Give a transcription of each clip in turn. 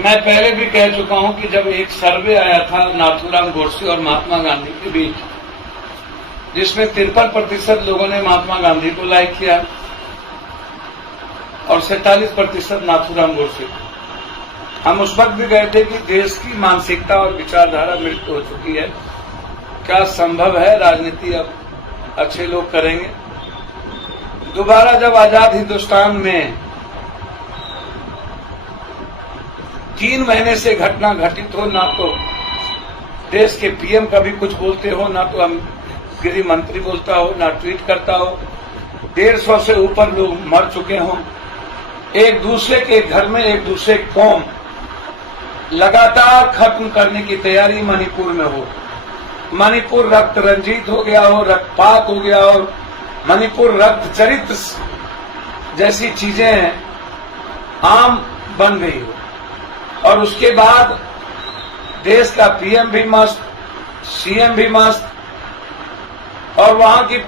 मैं पहले भी कह चुका हूं कि जब एक सर्वे आया था नाथूराम गोडसे और महात्मा गांधी के बीच, जिसमें 53% लोगों ने महात्मा गांधी को लाइक किया और 47% नाथूराम गोडसे को। हम उस वक्त भी गए थे कि देश की मानसिकता और विचारधारा मृत हो चुकी है। क्या संभव है राजनीति अब अच्छे लोग करेंगे? दोबारा जब आजाद हिंदुस्तान में 3 महीने से घटना घटित हो, ना तो देश के पीएम कभी कुछ बोलते हो, ना तो हम गृह मंत्री बोलता हो, ना ट्वीट करता हो, 150 से ऊपर लोग मर चुके हों, एक दूसरे के घर में एक दूसरे कौम लगातार खत्म करने की तैयारी मणिपुर में हो, मणिपुर रक्त रंजित हो गया हो, रक्तपात हो गया हो, मणिपुर रक्त चरित्र जैसी चीजें आम बन गई हो, और उसके बाद देश का पीएम भी मस्त, सीएम भी मस्त, और वहां की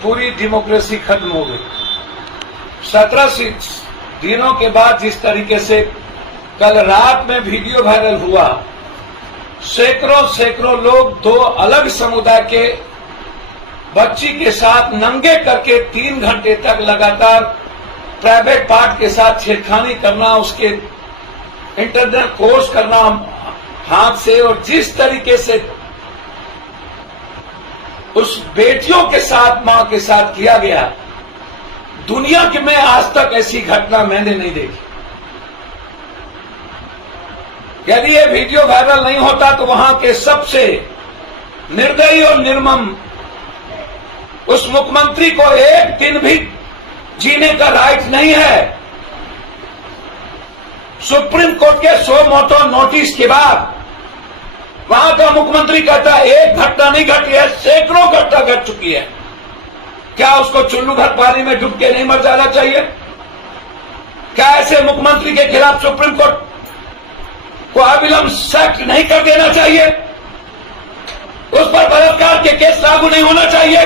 पूरी डेमोक्रेसी खत्म हो गई। 17 दिनों के बाद जिस तरीके से कल रात में वीडियो वायरल हुआ, सैकड़ों लोग 2 अलग समुदाय के बच्ची के साथ नंगे करके 3 घंटे तक लगातार प्राइवेट पार्ट के साथ छेड़खानी करना, उसके इंटरनेट कोर्स करना हाथ से, और जिस तरीके से उस बेटियों के साथ, मां के साथ किया गया, दुनिया की में आज तक ऐसी घटना मैंने नहीं देखी। यदि ये वीडियो वायरल नहीं होता तो वहां के सबसे निर्दयी और निर्मम उस मुख्यमंत्री को एक दिन भी जीने का राइट नहीं है। सुप्रीम कोर्ट के 100 मोटो नोटिस के बाद वहां का मुख्यमंत्री कहता है एक घटना नहीं घटी है, सैकड़ों घटना घट चुकी है। क्या उसको चुल्लू भर पानी में डूब के नहीं मर जाना चाहिए? क्या ऐसे मुख्यमंत्री के खिलाफ सुप्रीम कोर्ट को अविलंब सख्त नहीं कर देना चाहिए? उस पर बलात्कार के केस लागू नहीं होना चाहिए?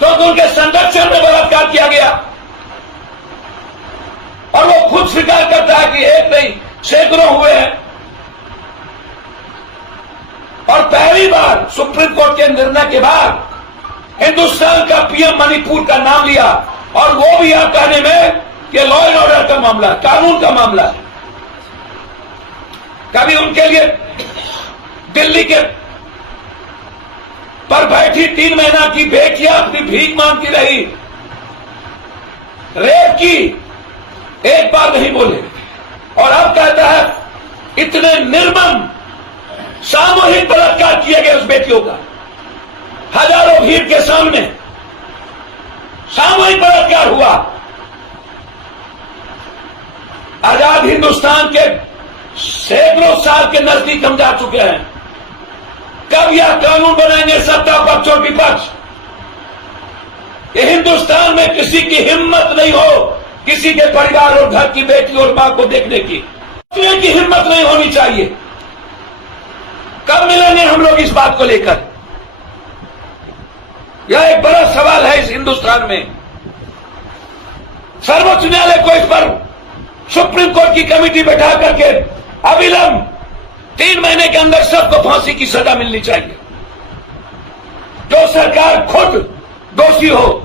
तो उनके संरक्षण में बलात्कार किया गया, और वो खुद स्वीकार करता है कि एक नहीं सैकड़ों हुए हैं। और पहली बार सुप्रीम कोर्ट के निर्णय के बाद हिंदुस्तान का पीएम मणिपुर का नाम लिया, और वो भी यह कहने में कि लॉ एंड ऑर्डर का मामला, कानून का मामला है। कभी उनके लिए दिल्ली के पर बैठी 3 महीना की बेटियां अपनी भीख मांगती रही, रेप की, एक बार नहीं बोले। और अब कहता है इतने निर्मम सामूहिक बलात्कार किए गए उस बेटियों का, हजारों भीड़ के सामने सामूहिक बलात्कार हुआ। आजाद हिंदुस्तान के सैकड़ों साल के नजदीक हम जा चुके हैं। कब यह कानून बनाएंगे सत्ता पक्ष और विपक्ष? ये हिंदुस्तान में किसी की हिम्मत नहीं हो किसी के परिवार और घर की बेटी और मां को देखने की हिम्मत नहीं होनी चाहिए। कब मिलेंगे हम लोग इस बात को लेकर? यह एक बड़ा सवाल है इस हिंदुस्तान में। सर्वोच्च न्यायालय को इस पर सुप्रीम कोर्ट की कमेटी बैठा करके अविलंब 3 महीने के अंदर सबको फांसी की सजा मिलनी चाहिए। जो सरकार खुद दोषी हो,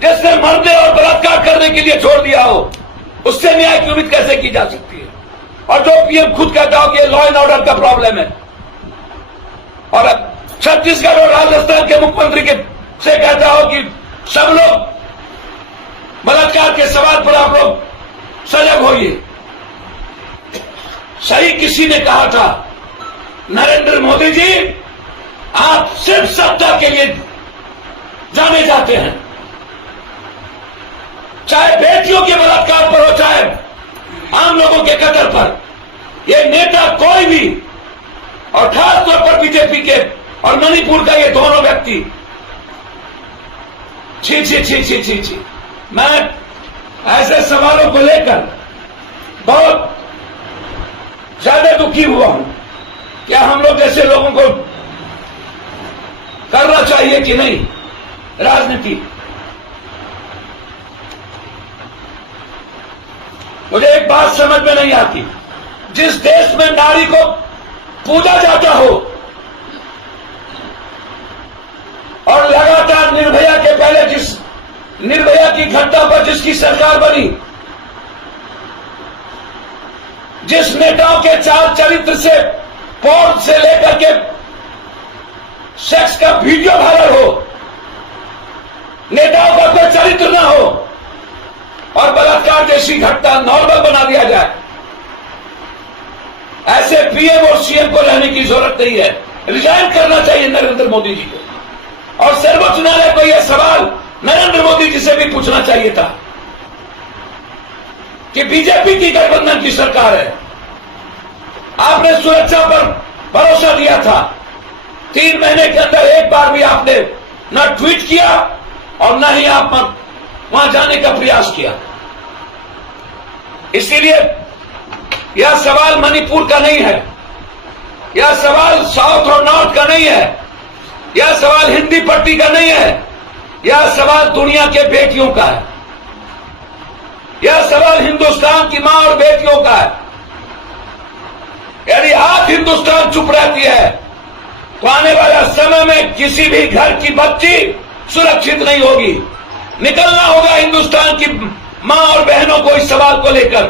जिसने मरने और बलात्कार करने के लिए छोड़ दिया हो, उससे न्याय की उम्मीद कैसे की जा सकती है? और जो पीएम खुद कहता हो कि लॉ एंड ऑर्डर का प्रॉब्लम है, और अब छत्तीसगढ़ और राजस्थान के मुख्यमंत्री के से कहता हो कि सब लोग बलात्कार के सवाल पर आप लोग सजग होइए। सही किसी ने कहा था, नरेंद्र मोदी जी आप सिर्फ सत्ता के लिए जाने जाते हैं, चाहे बेटियों के बलात्कार पर हो, चाहे आम लोगों के कत्ल पर। ये नेता कोई भी, और खासतौर पर बीजेपी के और मणिपुर का ये दोनों व्यक्ति, छी छी छी छी छी छी। मैं ऐसे सवालों को लेकर बहुत ज्यादा दुखी हुआ हूं। क्या हम लोग जैसे लोगों को करना चाहिए कि नहीं राजनीति? मुझे एक बात समझ में नहीं आती, जिस देश में नारी को पूजा जाता हो और लगातार निर्भया के पहले जिस निर्भया की घटना पर जिसकी सरकार बनी, जिस नेताओं के चाल चरित्र से पोर्न से लेकर के सेक्स का वीडियो वायरल हो, नेताओं का कोई चरित्र ना हो और बलात्कार जैसी घटना नॉर्मल बना दिया जाए, ऐसे पीएम और सीएम को रहने की जरूरत नहीं है। रिजाइन करना चाहिए नरेंद्र मोदी जी को। और सर्वोच्च न्यायालय को यह सवाल नरेंद्र मोदी जी से भी पूछना चाहिए था कि बीजेपी की गठबंधन की सरकार है, आपने सुरक्षा पर भरोसा दिया था, 3 महीने के अंदर एक बार भी आपने न ट्वीट किया और न ही आप वहां जाने का प्रयास किया। इसीलिए यह सवाल मणिपुर का नहीं है, यह सवाल साउथ और नॉर्थ का नहीं है, यह सवाल हिंदी पट्टी का नहीं है, यह सवाल दुनिया के बेटियों का है, यह सवाल हिंदुस्तान की मां और बेटियों का है। यदि आज हिंदुस्तान चुप रहती है तो आने वाला समय में किसी भी घर की बच्ची सुरक्षित नहीं होगी। निकलना होगा हिंदुस्तान की मां और बहनों को इस सवाल को लेकर।